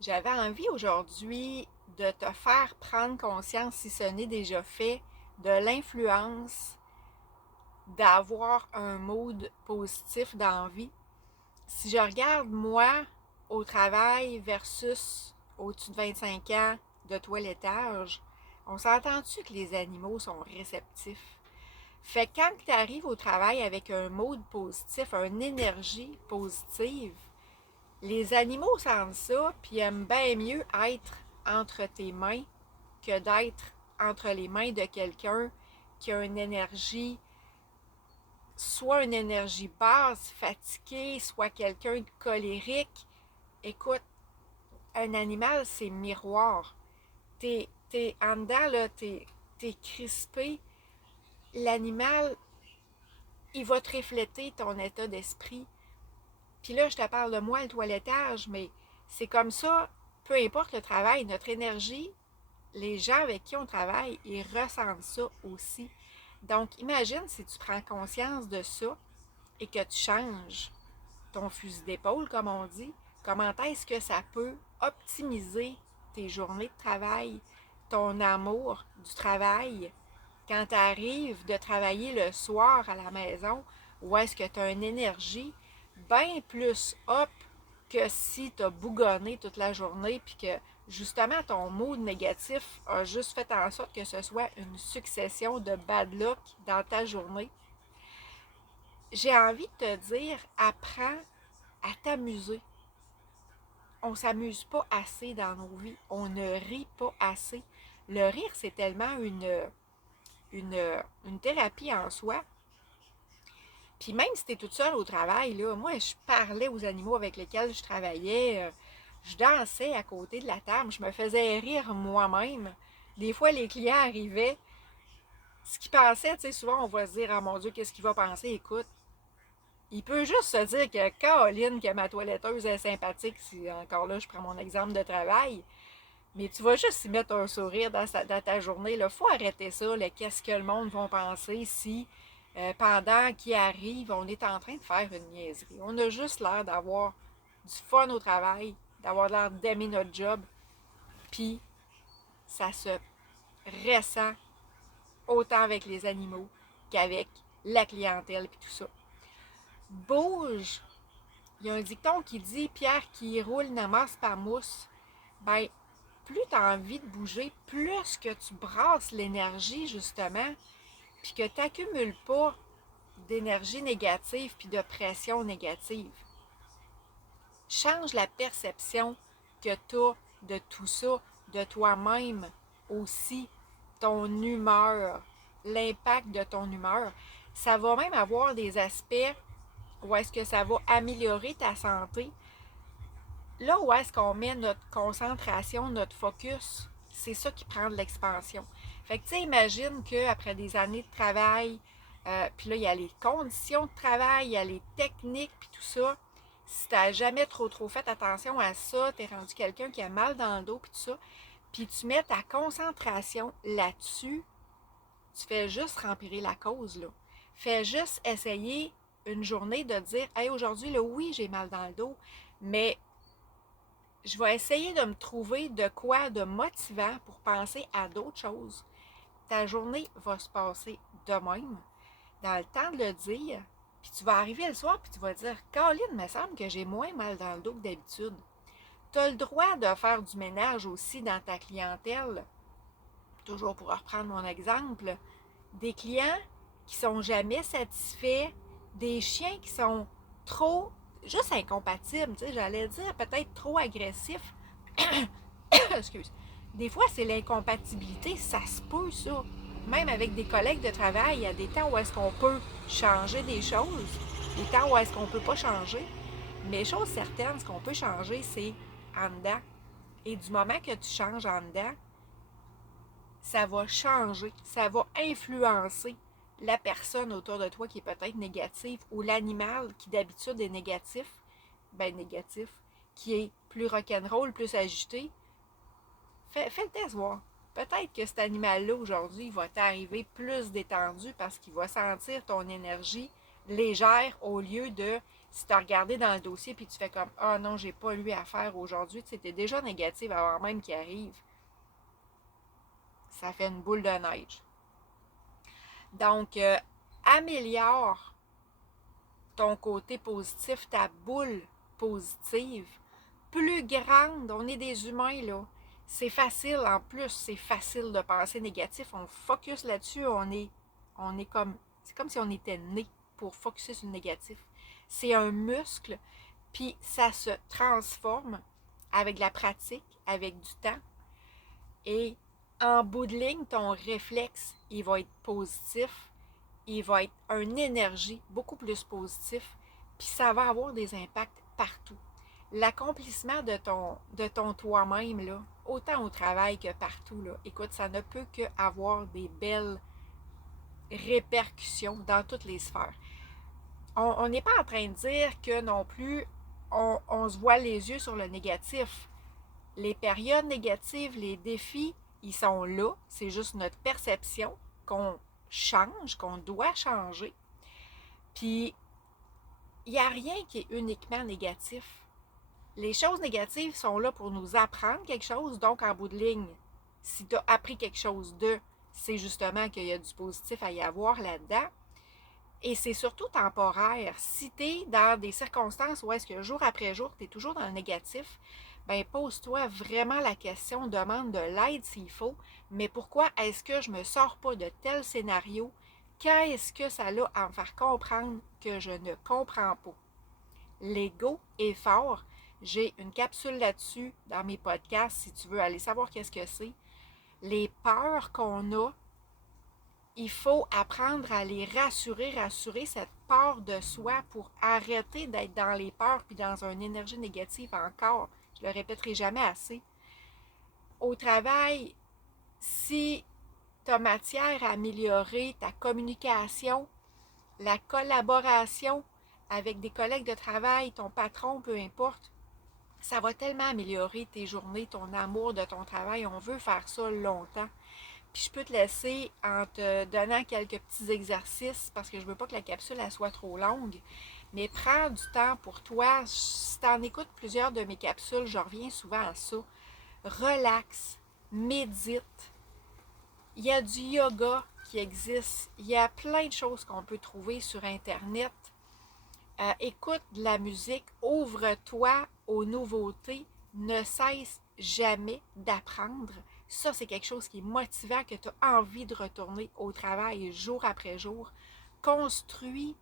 J'avais envie aujourd'hui de te faire prendre conscience, si ce n'est déjà fait, de l'influence d'avoir un mood positif dans la vie. Si je regarde moi au travail versus au-dessus de 25 ans de toilettage, on s'entend-tu que les animaux sont réceptifs? Fait que quand tu arrives au travail avec un mood positif, une énergie positive, les animaux sentent ça, puis aiment bien mieux être entre tes mains que d'être entre les mains de quelqu'un qui a une énergie, soit une énergie basse, fatiguée, soit quelqu'un de colérique. Écoute, un animal, c'est miroir. T'es en dedans, là, t'es crispé. L'animal, il va te refléter ton état d'esprit. Puis là, je te parle de moi, le toilettage, mais c'est comme ça, peu importe le travail, notre énergie, les gens avec qui on travaille, ils ressentent ça aussi. Donc, imagine si tu prends conscience de ça et que tu changes ton fusil d'épaule, comme on dit, comment est-ce que ça peut optimiser tes journées de travail, ton amour du travail, quand tu arrives de travailler le soir à la maison, où est-ce que tu as une énergie bien plus up que si tu as bougonné toute la journée puis que justement ton mood négatif a juste fait en sorte que ce soit une succession de bad luck dans ta journée. J'ai envie de te dire, apprends à t'amuser. On s'amuse pas assez dans nos vies. On ne rit pas assez. Le rire, c'est tellement une thérapie en soi. Puis même si tu es toute seule au travail, là, moi, je parlais aux animaux avec lesquels je travaillais. Je dansais à côté de la table. Je me faisais rire moi-même. Des fois, les clients arrivaient. Ce qu'ils pensaient, tu sais, souvent, on va se dire, ah mon Dieu, qu'est-ce qu'il va penser? Écoute, il peut juste se dire que Caroline, que ma toiletteuse est sympathique, si encore là, je prends mon exemple de travail. Mais tu vas juste y mettre un sourire dans ta journée. Il faut arrêter ça. Qu'est-ce que le monde va penser si, pendant qu'il arrive, on est en train de faire une niaiserie. On a juste l'air d'avoir du fun au travail, d'avoir l'air d'aimer notre job. Puis, ça se ressent autant avec les animaux qu'avec la clientèle et tout ça. Bouge! Il y a un dicton qui dit Pierre qui roule n'amasse pas mousse. Ben, plus tu as envie de bouger, plus que tu brasses l'énergie, justement, puis que tu n'accumules pas d'énergie négative puis de pression négative. Change la perception que tu as de tout ça, de toi-même aussi, ton humeur, l'impact de ton humeur. Ça va même avoir des aspects où est-ce que ça va améliorer ta santé. Là où est-ce qu'on met notre concentration, notre focus, c'est ça qui prend de l'expansion. Fait que tu sais, imagine qu'après des années de travail, puis là, il y a les conditions de travail, il y a les techniques, puis tout ça. Si tu n'as jamais trop fait attention à ça, tu es rendu quelqu'un qui a mal dans le dos, puis tout ça, puis tu mets ta concentration là-dessus, tu fais juste remplir la cause, là. Fais juste essayer une journée de dire, hey, aujourd'hui, là, oui, j'ai mal dans le dos, mais je vais essayer de me trouver de quoi de motivant pour penser à d'autres choses. Ta journée va se passer de même, dans le temps de le dire, puis tu vas arriver le soir, puis tu vas dire, Caroline, il me semble que j'ai moins mal dans le dos que d'habitude. Tu as le droit de faire du ménage aussi dans ta clientèle. Toujours pour reprendre mon exemple, des clients qui sont jamais satisfaits, des chiens qui sont trop, juste incompatibles, tu sais, j'allais dire peut-être trop agressifs. Excuse. Des fois, c'est l'incompatibilité, ça se peut, ça. Même avec des collègues de travail, il y a des temps où est-ce qu'on peut changer des choses, des temps où est-ce qu'on peut pas changer. Mais chose certaine, ce qu'on peut changer, c'est en dedans. Et du moment que tu changes en dedans, ça va changer, ça va influencer la personne autour de toi qui est peut-être négative ou l'animal qui d'habitude est négatif, ben négatif, qui est plus rock'n'roll, plus agité. Fais le test, voir. Peut-être que cet animal-là, aujourd'hui, va t'arriver plus détendu parce qu'il va sentir ton énergie légère au lieu de Si tu as regardé dans le dossier puis tu fais comme ah non, j'ai pas eu à faire aujourd'hui, tu étais déjà négative avant même qu'il arrive, ça fait une boule de neige. Donc, améliore ton côté positif, ta boule positive, plus grande. On est des humains, là. C'est facile, en plus, c'est facile de penser négatif. On focus là-dessus, on est comme, c'est comme si on était né pour focuser sur le négatif. C'est un muscle, puis ça se transforme avec la pratique, avec du temps. Et en bout de ligne, ton réflexe, il va être positif, il va être une énergie beaucoup plus positive, puis ça va avoir des impacts partout. L'accomplissement de ton toi-même, là, autant au travail que partout, là, écoute, ça ne peut qu'avoir des belles répercussions dans toutes les sphères. On n'est pas en train de dire que non plus on se voit les yeux sur le négatif. Les périodes négatives, les défis, ils sont là. C'est juste notre perception qu'on change, qu'on doit changer. Puis, il n'y a rien qui est uniquement négatif. Les choses négatives sont là pour nous apprendre quelque chose. Donc, en bout de ligne, si tu as appris quelque chose c'est justement qu'il y a du positif à y avoir là-dedans. Et c'est surtout temporaire. Si tu es dans des circonstances où est-ce que jour après jour, tu es toujours dans le négatif, ben pose-toi vraiment la question, demande de l'aide s'il faut, mais pourquoi est-ce que je ne me sors pas de tel scénario? Qu'est-ce que ça a à me faire comprendre que je ne comprends pas? L'ego est fort. J'ai une capsule là-dessus dans mes podcasts si tu veux aller savoir qu'est-ce que c'est. Les peurs qu'on a, il faut apprendre à les rassurer cette peur de soi pour arrêter d'être dans les peurs puis dans une énergie négative encore. Je le répéterai jamais assez. Au travail, si tu as matière à améliorer ta communication, la collaboration avec des collègues de travail, ton patron, peu importe, ça va tellement améliorer tes journées, ton amour de ton travail. On veut faire ça longtemps. Puis je peux te laisser en te donnant quelques petits exercices parce que je ne veux pas que la capsule elle soit trop longue. Mais prends du temps pour toi. Si tu en écoutes plusieurs de mes capsules, je reviens souvent à ça. Relax, médite. Il y a du yoga qui existe. Il y a plein de choses qu'on peut trouver sur Internet. Écoute de la musique, ouvre-toi aux nouveautés, ne cesse jamais d'apprendre. Ça, c'est quelque chose qui est motivant, que tu as envie de retourner au travail jour après jour. Construis,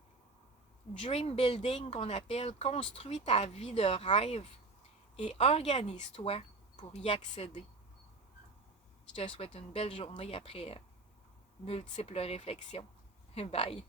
dream building qu'on appelle, construis ta vie de rêve et organise-toi pour y accéder. Je te souhaite une belle journée après multiples réflexions. Bye!